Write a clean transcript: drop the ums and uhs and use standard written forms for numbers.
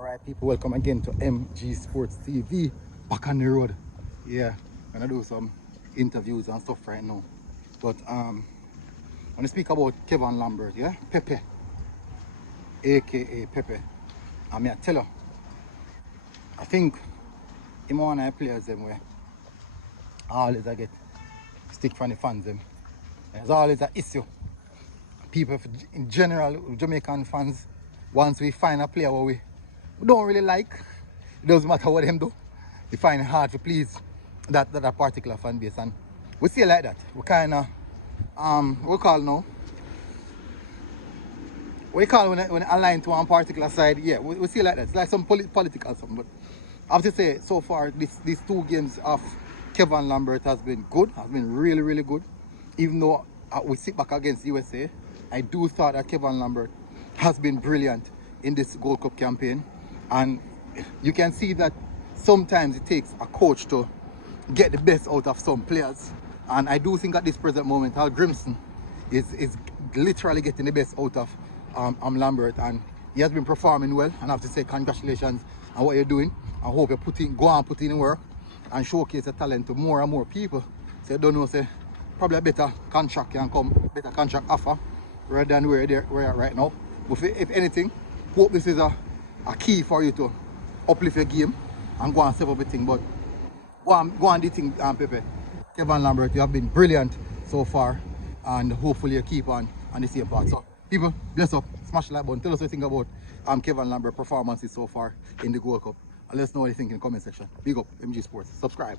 Alright people, welcome again to MG Sports TV. Back on the road. Yeah, I'm gonna do some interviews and stuff right now. But I'm gonna speak about Kevon Lambert, yeah? Pepe. AKA Pepe. I mean I tell you, I think him one of the players them where always I get stick from the fans them. There's always an issue. People in general, Jamaican fans, once we find a player where we don't really like, it doesn't matter what them do, we find it hard to please that particular fan base, and we see it like that. We kind of we call now, we call when it align to one particular side. Yeah, we see it like that. It's like some political something. But I have to say, so far these 2 games of Kevon Lambert has been good, has been really good. Even though we sit back against USA, I do thought that Kevon Lambert has been brilliant in this Gold Cup campaign. And you can see that sometimes it takes a coach to get the best out of some players. And I do think at this present moment, Al Grimson is literally getting the best out of Lambert. And he has been performing well. And I have to say congratulations on what you're doing. I hope you go and put in work and showcase the talent to more and more people. So you don't know, say, probably a better contract can come, better contract offer, rather than where we're at right now. But if anything, hope this is a key for you to uplift your game and go and save everything. But go and do things, Pepe. Kevon Lambert, you have been brilliant so far, and hopefully you keep on the same path. So people, bless up, smash the like button, tell us what you think about Kevon Lambert performances so far in the Gold Cup, and let us know what you think in the comment section. Big up MG Sports, subscribe.